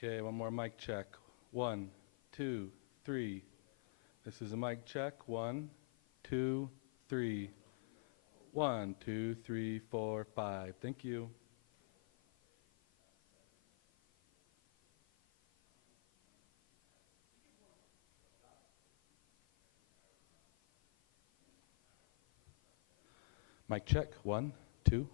Okay, one more mic check. 1, 2, 3. This is a mic check. 1, 2, 3. 1, 2, 3, 4, 5. Thank you. Mic check. 1, 2.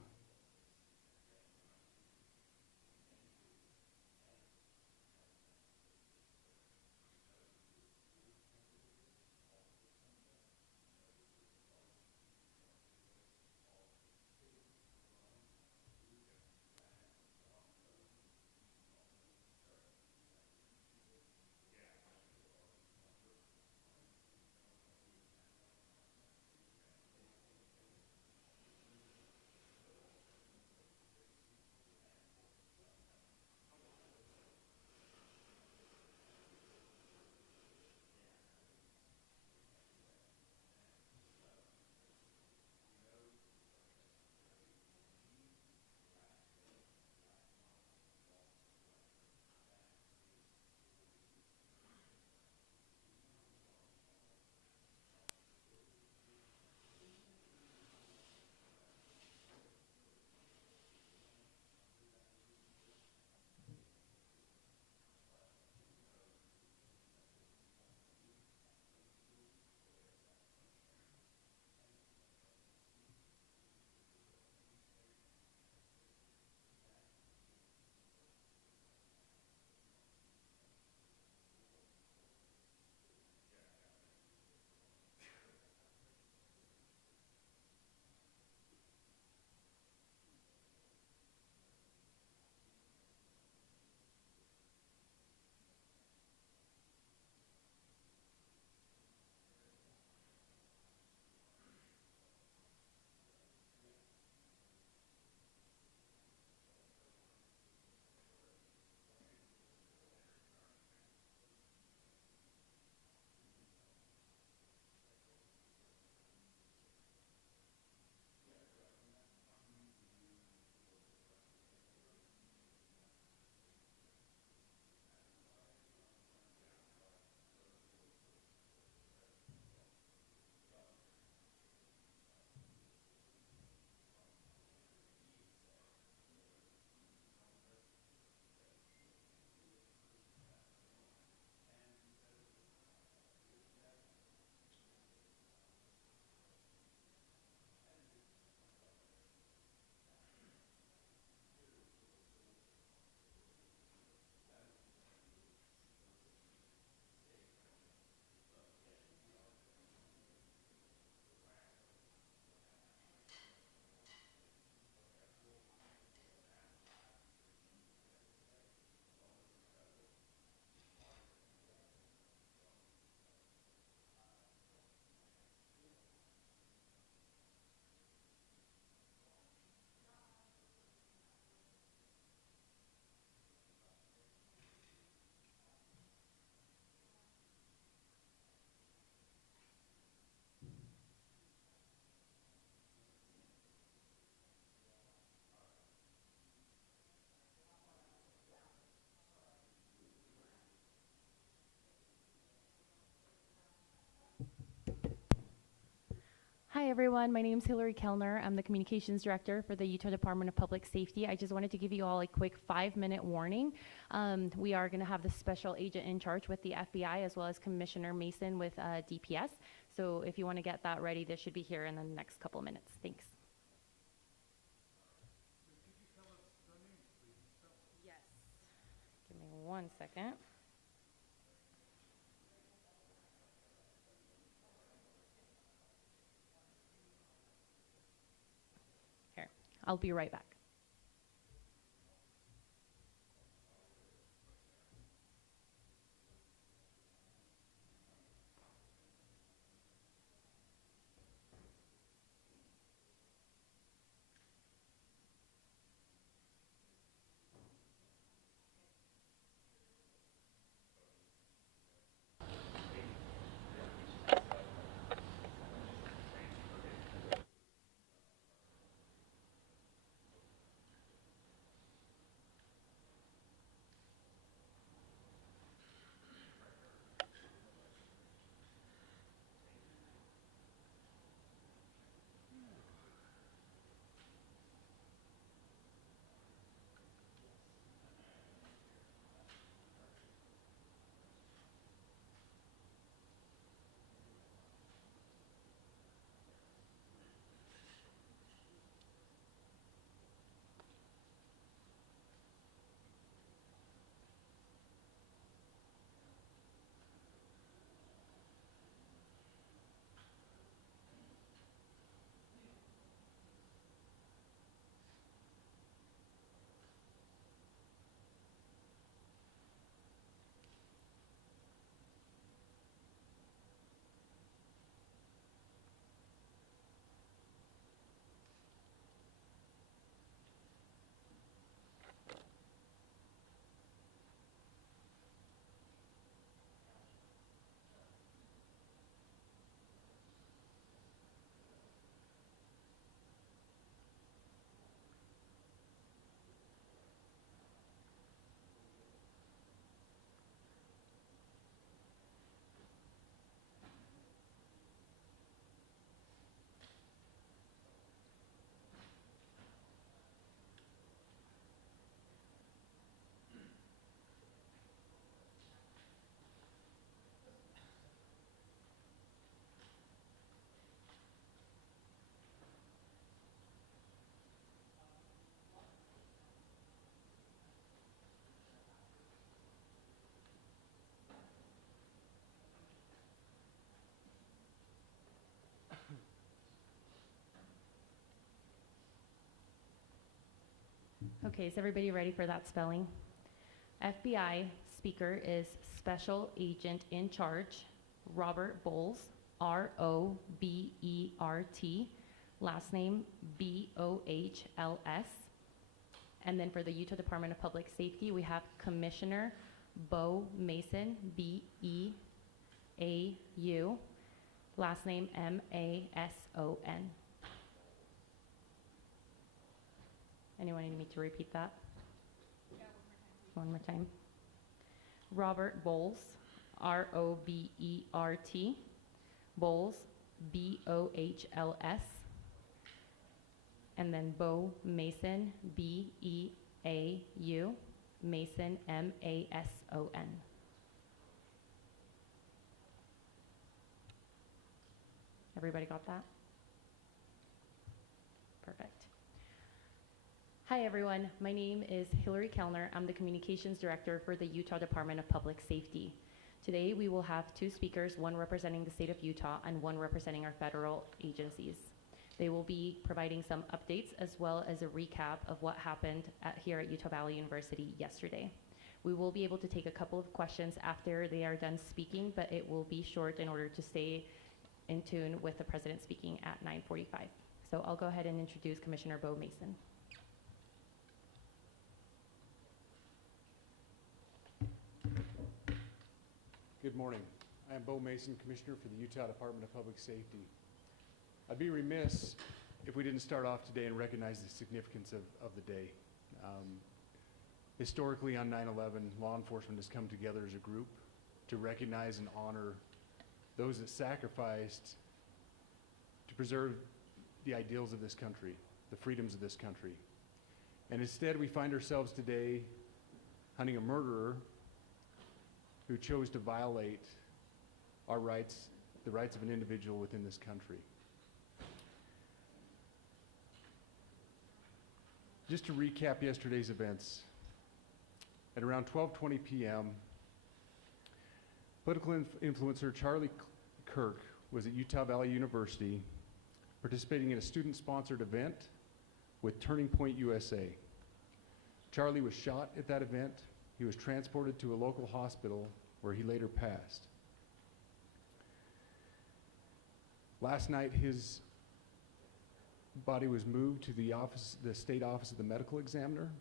Hi everyone, my name is Hillary Kellner. I'm the Communications Director for the Utah Department of Public Safety. I just wanted to give you all a quick 5-minute warning. We are going to have the special agent in charge with the FBI as well as Commissioner Mason with DPS. So if you want to get that ready, this should be here in the next couple of minutes. Thanks. Yes. Give me 1 second. Here, I'll be right back. Okay, is everybody ready for that spelling? FBI speaker is Special Agent in Charge, Robert Bowles, R-O-B-E-R-T, last name B-O-H-L-S. And then for the Utah Department of Public Safety, we have Commissioner Bo Mason, B-E-A-U, last name M-A-S-O-N. Anyone need me to repeat that? Yeah, one more time. Robert Bowles, R-O-B-E-R-T, Bowles, B-O-H-L-S, and then Bo Mason, B-E-A-U, Mason, M-A-S-O-N. Everybody got that? Perfect. Hi everyone, my name is Hillary Kellner. I'm the Communications Director for the Utah Department of Public Safety. Today we will have two speakers, one representing the state of Utah and one representing our federal agencies. They will be providing some updates as well as a recap of what happened here at Utah Valley University yesterday. We will be able to take a couple of questions after they are done speaking, but it will be short in order to stay in tune with the president speaking at 9:45. So I'll go ahead and introduce Commissioner Bo Mason. Good morning. I am Bo Mason, Commissioner for the Utah Department of Public Safety. I'd be remiss if we didn't start off today and recognize the significance of the day. Historically on 9/11, law enforcement has come together as a group to recognize and honor those that sacrificed to preserve the ideals of this country, the freedoms of this country. And instead we find ourselves today hunting a murderer who chose to violate our rights, the rights of an individual within this country. Just to recap yesterday's events, at around 12:20 p.m., political influencer Charlie Kirk was at Utah Valley University participating in a student-sponsored event with Turning Point USA. Charlie was shot at that event. He was transported to a local hospital where he later passed. Last night, his body was moved to the state office of the medical examiner.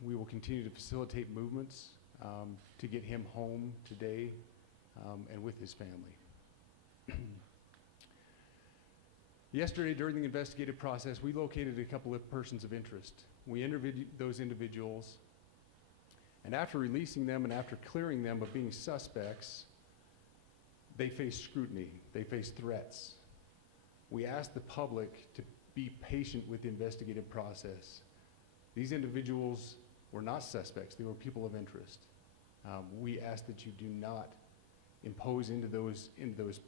We will continue to facilitate movements to get him home today and with his family. Yesterday, during the investigative process, we located a couple of persons of interest. We interviewed those individuals, and after releasing them and after clearing them of being suspects, they faced scrutiny, they faced threats. We asked the public to be patient with the investigative process. These individuals were not suspects, they were people of interest. We ask that you do not impose into those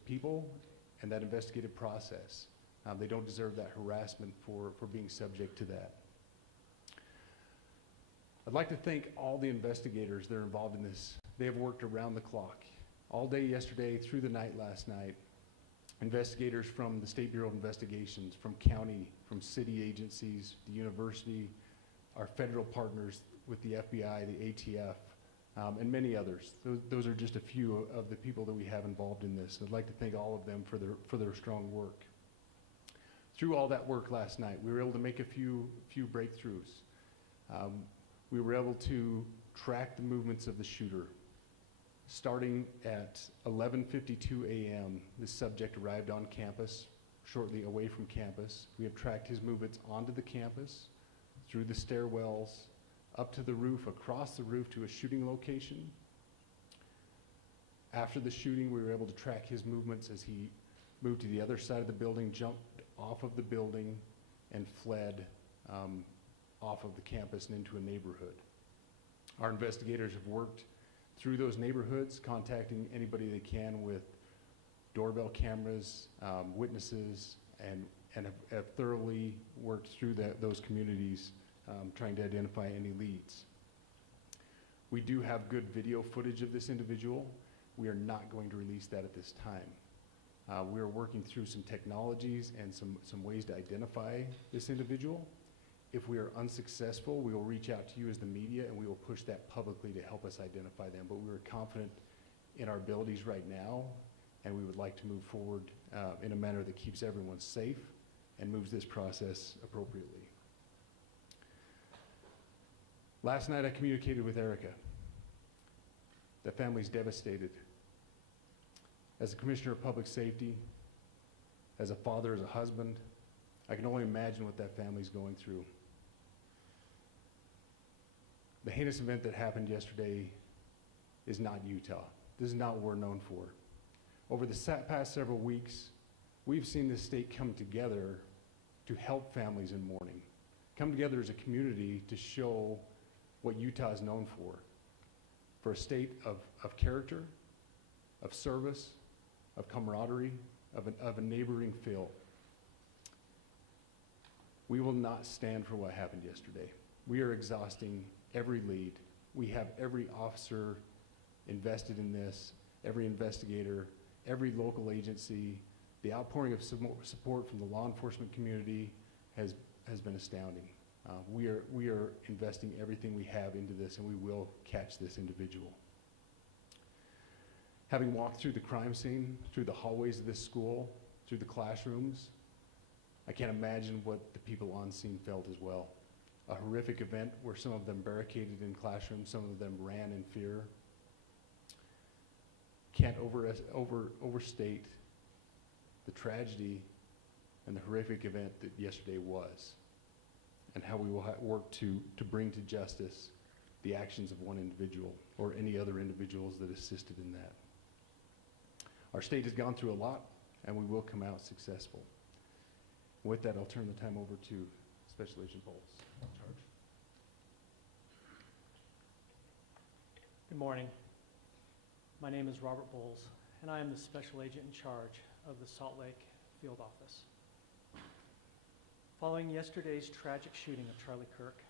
people and that investigative process. They don't deserve that harassment for being subject to that. I'd like to thank all the investigators that are involved in this. They have worked around the clock, all day yesterday, through the night last night. Investigators from the State Bureau of Investigations, from county, from city agencies, the university, our federal partners with the FBI, the ATF, and many others. Those are just a few of the people that we have involved in this. I'd like to thank all of them for their strong work. Through all that work last night, we were able to make a few breakthroughs. We were able to track the movements of the shooter. Starting at 11:52 a.m., the subject arrived on campus, shortly away from campus. We have tracked his movements onto the campus, through the stairwells, up to the roof, across the roof to a shooting location. After the shooting, we were able to track his movements as he moved to the other side of the building, jumped off of the building, and fled off of the campus and into a neighborhood. Our investigators have worked through those neighborhoods, contacting anybody they can with doorbell cameras, witnesses, and have thoroughly worked through those communities, trying to identify any leads. We do have good video footage of this individual. We are not going to release that at this time. We are working through some technologies and some ways to identify this individual, If we are unsuccessful, we will reach out to you as the media and we will push that publicly to help us identify them. But we are confident in our abilities right now, and we would like to move forward in a manner that keeps everyone safe and moves this process appropriately. Last night I communicated with Erica. The family's devastated. As a Commissioner of Public Safety, as a father, as a husband, I can only imagine what that family's going through. The heinous event that happened yesterday is not Utah. This is not what we're known for. Over the past several weeks, we've seen this state come together to help families in mourning, come together as a community to show what Utah is known for a state of character, of service, of camaraderie, of a neighboring feel. We will not stand for what happened yesterday. We are exhausting every lead. We have every officer invested in this, every investigator, every local agency. The outpouring of support from the law enforcement community has been astounding. We are investing everything we have into this, and we will catch this individual. Having walked through the crime scene, through the hallways of this school, through the classrooms, I can't imagine what the people on scene felt as well. A horrific event where some of them barricaded in classrooms, some of them ran in fear. Can't overstate the tragedy and the horrific event that yesterday was, and how we will work to bring to justice the actions of one individual or any other individuals that assisted in that. Our state has gone through a lot, and we will come out successful. With that, I'll turn the time over to Special Agent Bowles. Good morning. My name is Robert Bowles, and I am the Special Agent in charge of the Salt Lake Field Office. Following yesterday's tragic shooting of Charlie Kirk,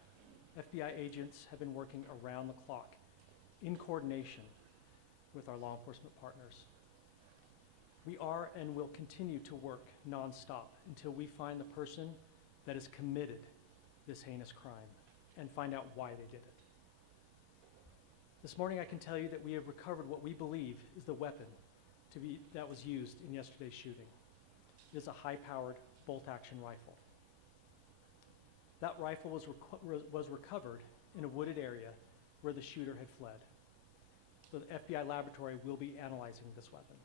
FBI agents have been working around the clock in coordination with our law enforcement partners. We are and will continue to work nonstop until we find the person that has committed this heinous crime and find out why they did it. This morning I can tell you that we have recovered what we believe is the weapon that was used in yesterday's shooting. It is a high-powered bolt-action rifle. That rifle was recovered in a wooded area where the shooter had fled. So the FBI laboratory will be analyzing this weapon.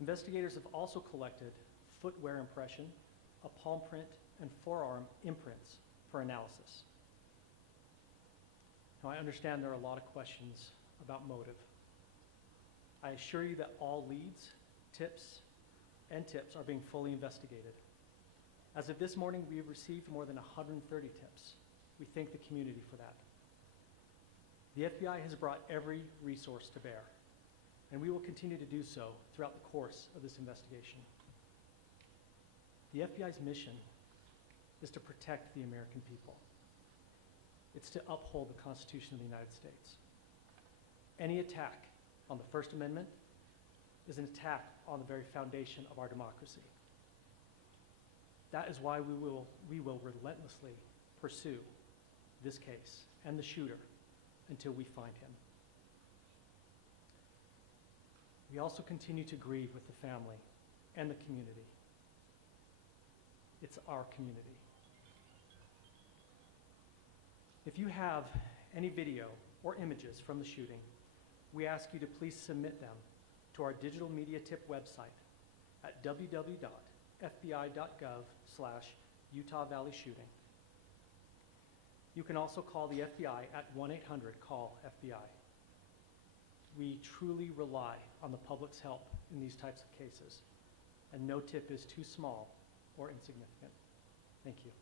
Investigators have also collected footwear impression, a palm print, and forearm imprints for analysis. Now, I understand there are a lot of questions about motive. I assure you that all leads, tips are being fully investigated. As of this morning, we have received more than 130 tips. We thank the community for that. The FBI has brought every resource to bear, and we will continue to do so throughout the course of this investigation. The FBI's mission is to protect the American people. It's to uphold the Constitution of the United States. Any attack on the First Amendment is an attack on the very foundation of our democracy. That is why we will relentlessly pursue this case and the shooter until we find him. We also continue to grieve with the family and the community. It's our community. If you have any video or images from the shooting, we ask you to please submit them to our digital media tip website at www.fbi.gov/Utah Valley Shooting. You can also call the FBI at 1-800-CALL-FBI. We truly rely on the public's help in these types of cases, and no tip is too small or insignificant. Thank you.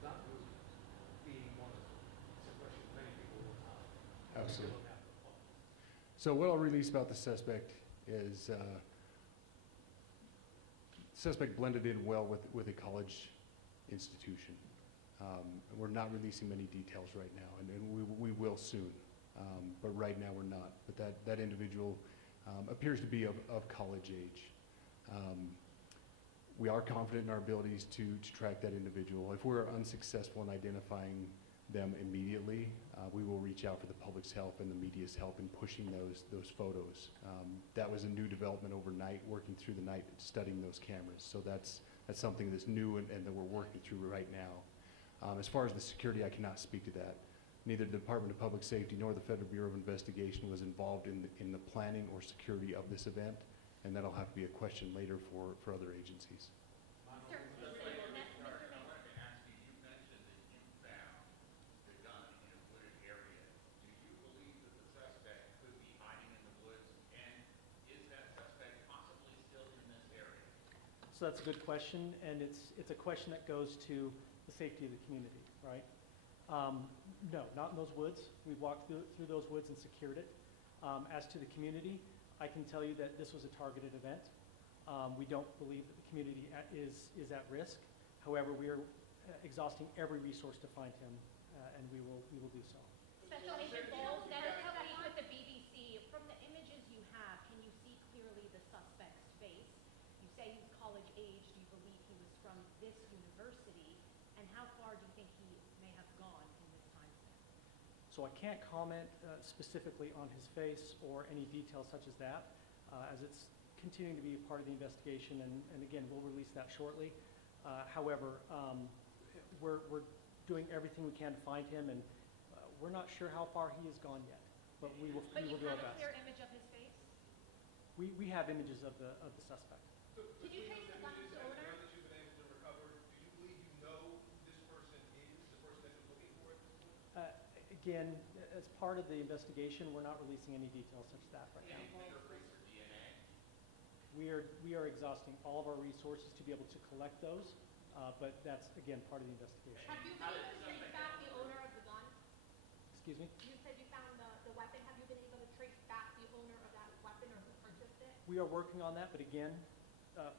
That route being monitored. So what I'll release about the suspect is suspect blended in well with a college institution. We're not releasing many details right now, and we will soon, but right now we're not. But that individual appears to be of college age. We are confident in our abilities to track that individual. If we're unsuccessful in identifying them immediately, we will reach out for the public's help and the media's help in pushing those photos. That was a new development overnight, working through the night, studying those cameras. So that's something that's new and that we're working through right now. As far as the security, I cannot speak to that. Neither the Department of Public Safety nor the Federal Bureau of Investigation was involved in the planning or security of this event, and that'll have to be a question later for other agencies. So that's a good question, and it's a question that goes to the safety of the community, right? No, not in those woods. We've walked through those woods and secured it. As to the community, I can tell you that this was a targeted event. We don't believe that the community is at risk. However, we are exhausting every resource to find him, and we will do so. Special Agent Bowles, that is how we with the BBC. From the images you have, can you see clearly the suspect's face? You say he's college age. Do you believe he was from this university? And how far do you think he may have gone in this time span? So I can't comment specifically on his face or any details such as that, as it's continuing to be a part of the investigation, and again, we'll release that shortly. However, we're doing everything we can to find him, and we're not sure how far he has gone yet, but we will But you do our have a best. clear image of his face? We have images of the suspect. Did you trace the gun's owner? Now that you've been able to recover, do you believe you know who this person is, the person that you're looking for at this point? Again, as part of the investigation, we're not releasing any details such as that right now. Fingerprints or DNA? We are exhausting all of our resources to be able to collect those, but that's, again, part of the investigation. Have you been able to trace back the owner of the gun? Excuse me? You said you found the weapon. Have you been able to trace back the owner of that weapon or who purchased it? We are working on that, but again,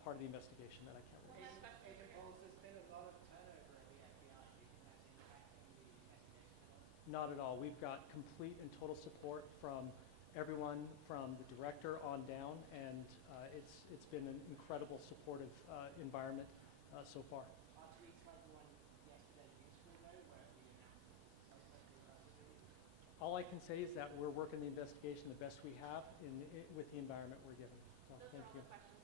part of the investigation that I can't release. Agent Bowles, there's been a lot of turnover at the FBI. Do you think that's impacting the investigation? Not at all. We've got complete and total support from everyone, from the director on down, and it's been an incredible supportive environment so far. Our tweets went one yesterday useful though, where we announced that the suspect was arrested. All I can say is that we're working the investigation the best we have with the environment we're given. So, Those thank are all you. the questions